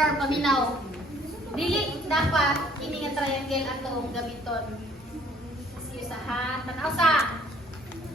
error paminaw. Dili dapat kini nga triangle atong gamiton. Sige sa ha, tanaw sa.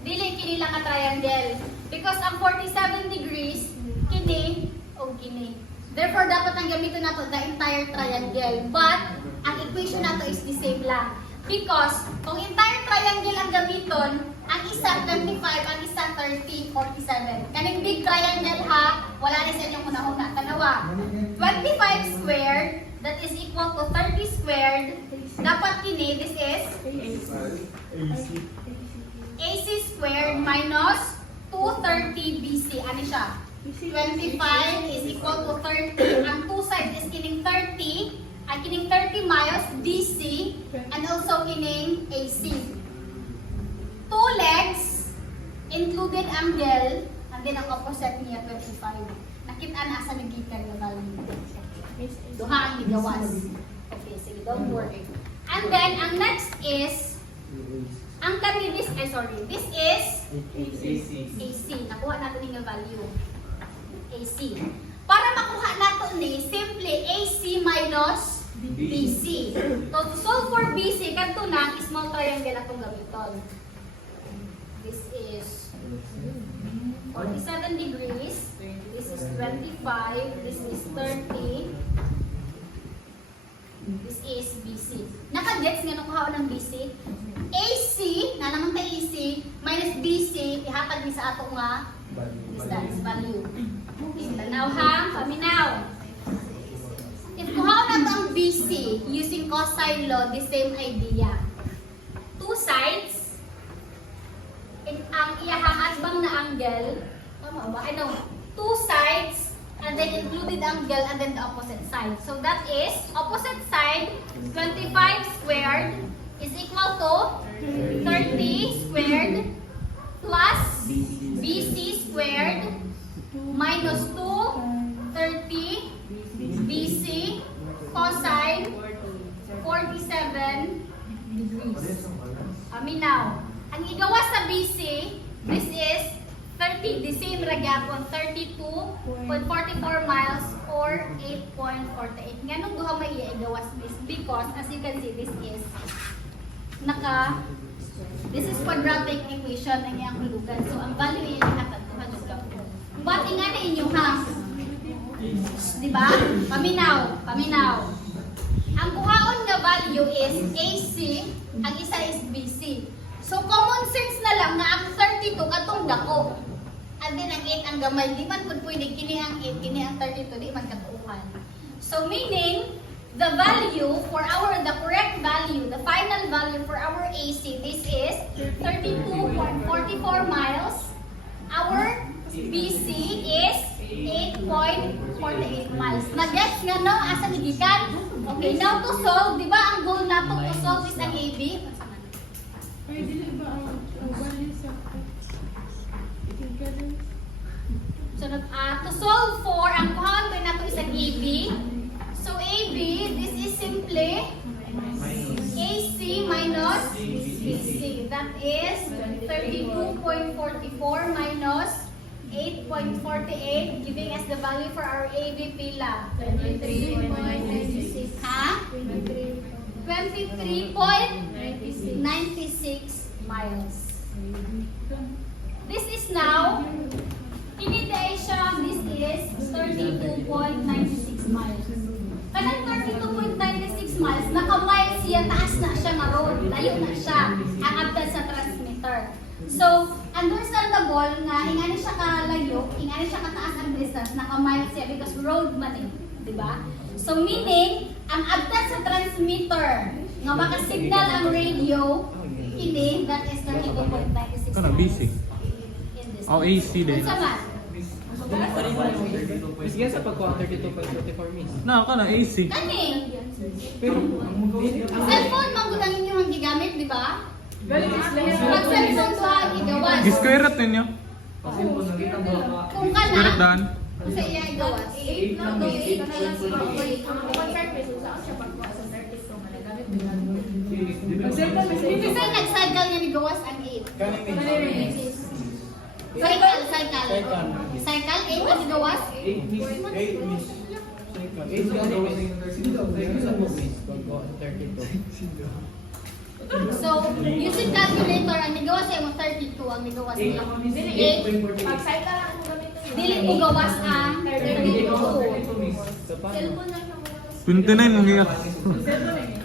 Dili kini lang ka triangle because ang 47 degrees kini o kini. Therefore dapat ang gamiton nato the entire triangle. But ang equation nato is the same lang. Because kung entire triangle ang gamiton, ang isa 25, ang isa 30, 47. Kaning big triangle ha, wala na sa inyong una-una. Tanawa, 25 squared, that is equal to 30 squared. Dapat kini, this is AC squared minus 230 BC. Ano siya? 25 is equal to 30. Ang two sides is kining 30. Ang kining 30 miles DC and also kining AC. Two legs included angle and then ang opposite niya 25. Nakita na asa nagikan nga value. Duha ang gigawas. Okay, sige, don't worry. And then ang next is ang this this is AC. Nakuha natin yung value. AC. Para makuha nato ni simply AC minus BC. So to solve for BC, kanto na small triangle atong gamiton. This is 47 degrees. This is 25. This is 30. This is BC. Naka-gets nga nung kuhaon ng BC? AC, na naman kay AC, minus BC, ihatag ni sa ato nga distance value. Okay, tanaw ha, paminaw. If kuhaon nato ang BC using cosine law, the same idea. Two sides, ang iyahang atbang na angle, tama ba? Two sides, and then included angle, and then the opposite side. So that is, opposite side, 25 squared is equal to 30 squared plus BC squared minus 2, 30 BC cosine 47 degrees. Now, ang igawa sa BC, this is 30, the same ragyapon, 32.44 miles or 8.48. Nga nung duha may igawas this because as you can see, this is this is quadratic equation ng iyang hulugan. So, ang value niya nakatatuhan yung gapon. But, ingana inyo ha? Diba? Paminaw. Ang kuhaon nga value is AC, ang isa is BC. So, common sense na lang na ang 32 katong dako. And then, ang 8 ang gamay. Di man kung pwede, kini ang 8, kini ang 32, di man katuuhan. So, meaning, the value for the correct value, the final value for our AC, this is 32.44 miles. Our BC is 8.48 miles. Nag-guess nga no, asa nagikan? Okay, now to solve, di ba ang goal nato to solve is ang AB? Pwede ba ang value sa So, to solve for, ang kuhaon ba nato is ang AB? So, AB, this is simply AC minus BC. That is 32.44 minus 8.48, giving us the value for our AB pila. 23.96. Ha? 23.96 miles. This is now, initiation, this is 32.96 miles. Kanang 32.96 miles, naka-miles siya, taas na siya nga road, layo na siya, ang abdan sa transmitter. So, understandable na ingani siya kalayo, ingani siya kataas ang distance, naka-miles siya because road man eh, di ba? So, meaning, ang abdan sa transmitter, nga maka-signal ang radio, ini, that is 32.96 Kana BC. Oh, AC din. Unsa man? Mas yan sa pagkuha 32.44 miss. Na, kana AC. Kani? Pero, Cellphone man gud ang inyong gigamit, di ba? galing Pag cellphone ko ang igawas. Square root ninyo. Kung Square root kana, daan. kung sa iya igawas. 8 na to, 8 na lang sa Kasi nag-cycle niya ni gawas ang 8. Cycle. Cycle, 8 ang gawas. 8 gani miss. Sa po miss, pagko 32. So, using calculator, ang nigawas ay mo 32, ang nigawas niya. 8, Pag-site na lang kung gamit ito. dili mo gawas ang 32. So paano? Cellphone lang siya. 29 mo kaya.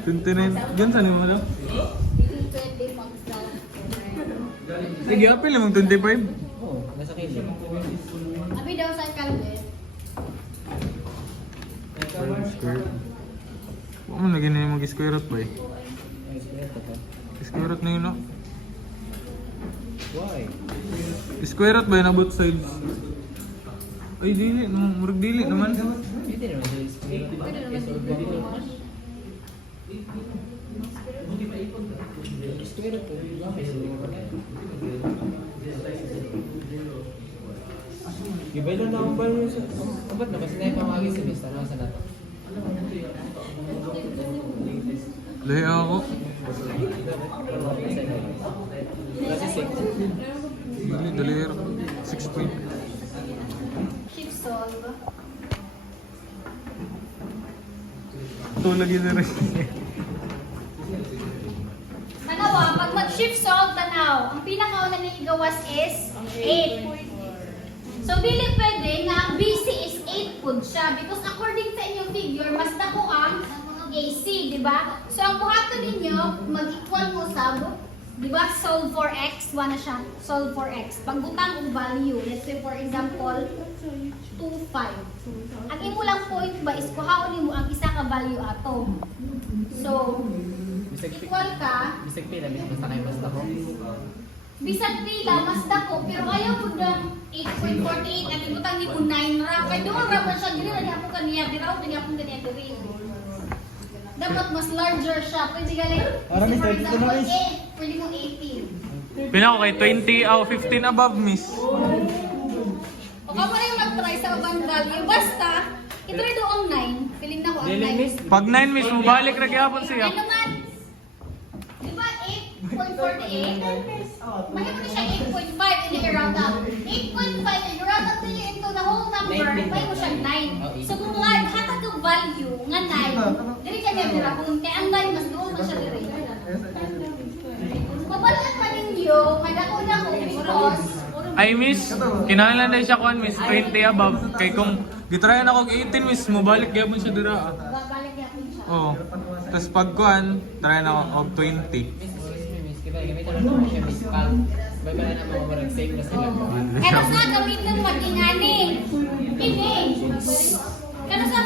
29. Gan saan mo daw? Dili pwede mag-start. Sige, apil namang 25. Oo, nasa kilo. Abi daw sa calculator. Square. Huwag mo na ganyan yung mag-square root ba eh. Ay, ito pa. Square root na yun no? Why? Square root ba yun na both sides? Ay, dili. Murag dili naman. Pwede naman sa scale. Pwede naman So, dito. square root. Okay, so Gibay lang na akong balo sa... Ba't na? Kasi naipamagin si Miss. Ano sa nato? Lahi ako. Kasi 6. Dili, dalihero. 6 point. Shift solve. Ito lagi na rin. Tanawa, pag mag-shift solve, tanaw, ang pinakauna na igawas is 8. So, dili pwede nga ang BC is 8 po siya because according sa inyong figure, mas dako ang AC, di ba? So, ang buhaton ninyo, mag-equal mo sa, di ba, solve for x, wala siya, solve for x. Pagbutang ang value, let's say for example, 2, 5. Ang imo lang point ba is kuhaon mo ang isa ka value ato. So, equal ka, Bisag pila, basta kayo basta ko. bisag pila, mas dako, pero ayaw mo ng 8.48, at ibutang ni mo 9 ra. Kaya doon ra ba siya, dili na niya po kaniya, diraw na niya po kaniya diri. Dapat mas larger siya. Pwede galing, for example, 8, pwede mo 18. Pinako kay 20 o 15 above, miss. O ka mo na yung mag-try sa ubang value. Basta, itry do ang 9. Feeling na ko ang Dili, 9. Miss. Pag 9, miss, mabalik na gyapon siya. Ano nga? Di ba 8.48? Mahimo na siya 8.5 and then round up. 8.5 and you round up to you into the whole number, mahimo siya 9. So kung nga hatag yung value nga 9, dili ka niya dirahon. Kaya ang 9 mas doon na siya diri. Mabalat pa ninyo, madako-dako because Ay, miss, kinahanglan na siya kuan, miss, 20 above. Kay kung gitryan ako 18, miss, mabalik gyapon siya dira. babalik niya po siya. Oo. Tapos pag kuan, tryan ako og 20. Miss, kita gamitan lang naman siya, Miss. Pag may pala na mga marag save na sila. Kano sa gamiton magingani? Kini. Kano sa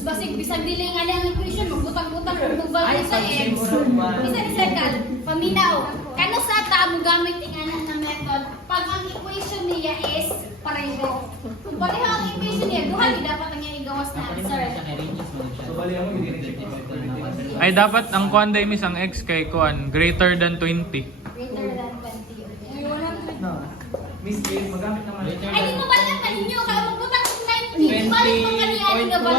basig bisag dili nga ang equation mo butang-butang kung value sa x. Isa ni second, paminaw. Kano sa ta mo gamit ingana na method pag ang equation niya is pareho. Kung pareho ang equation niya, duha ni dapat ang iyang igawas na answer. Ay, dapat ang kuan day, miss, ang x kay kuan, greater than 20. Greater than 20. Miss, magamit naman. Ay, di mo balik ka ninyo kaya magbutang ng 90. Balik mo kaniya nga ba?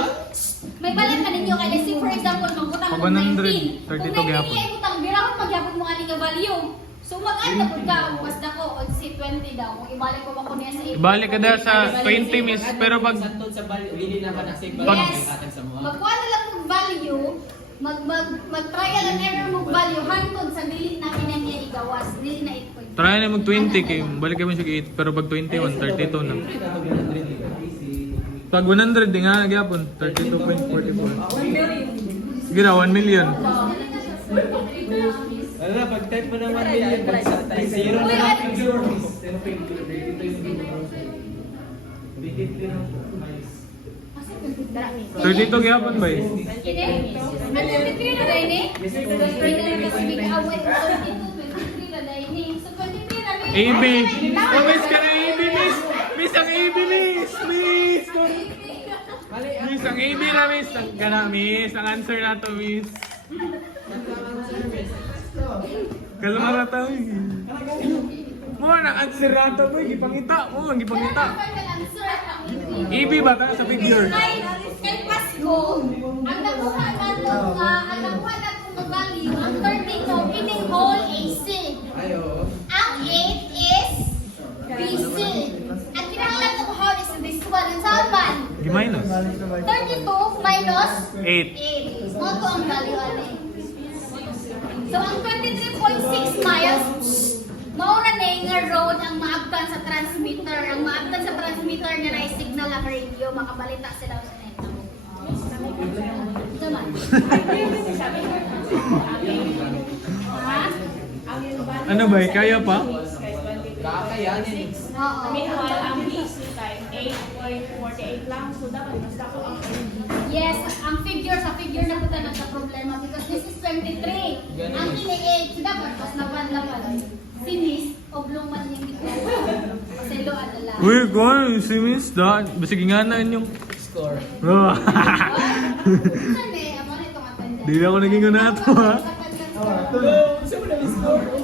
May balik ka ninyo kaya let's say for example magbutang Pag ng 100, 19. Kung 32 gyapon. 19 niya ibutang, birahon magyapon mo kaniya value. So mag-add na po ka, mas dako, o si 20 daw. Kung ibalik ko ba ko niya sa 80. Ibalik ka daw sa 20, miss, pero pag Santod sa value, dili na ba na save Pag- Yes. Magkuha na lang ng value, mag-trial and error mo value, hantod sa dili na niya igawas, dili na 8.5. try na mag 20 kay balik ka man siya kay 8, pero pag 21, 32 na. Pag 100 di nga gyapon, 32.44. Sige na 1 million. Wala, pag-type mo naman million, pag zero na lang yung zero. 32 gyapon ba eh? Kini? Ano 23 na dahil ni? 23 na kasi may kaaway. 22, 23 na dahil ni. So 23 na rin. AB! Oh, miss ka na AB, miss! Miss ang AB, miss! Miss! Miss ang AB na, miss! Ang kana, miss! Ang answer na to, miss! Kalma na tayo. Mo na answer na to, boy. Gipangita mo, gipangita. AB ba ta sa figure? Kay Pasko, ang nakuha na itong value, ang 32, ining whole AC. Ayo. Ang 8 is BC. Ang kinahanglan ko how is this one? Ang saman? I-minus. 32 minus 8. 8. Mo to ang value ani. So ang 23.6 miles maura na nga road ang maabtan sa transmitter. Ang maabtan sa transmitter niya na signal ang radio makabalita sila sa neto. Naman. Ha? Ano ba? Kaya pa? Kakayanin. Oo. Meanwhile, ang BC time 8.48 lang. So, dapat mas dako ang Yes, ang figure sa figure na puta na sa problema because this is 23. Ang ini-8 dapat mas laban-laban. Sinis o bluman yung gitna. Kasi lo adala. Uy, kung si Miss da, basig nga na yung... Score. Oh. Saan eh? Amo na itong attendance. Di na ako naging ganito ha. Attendance score.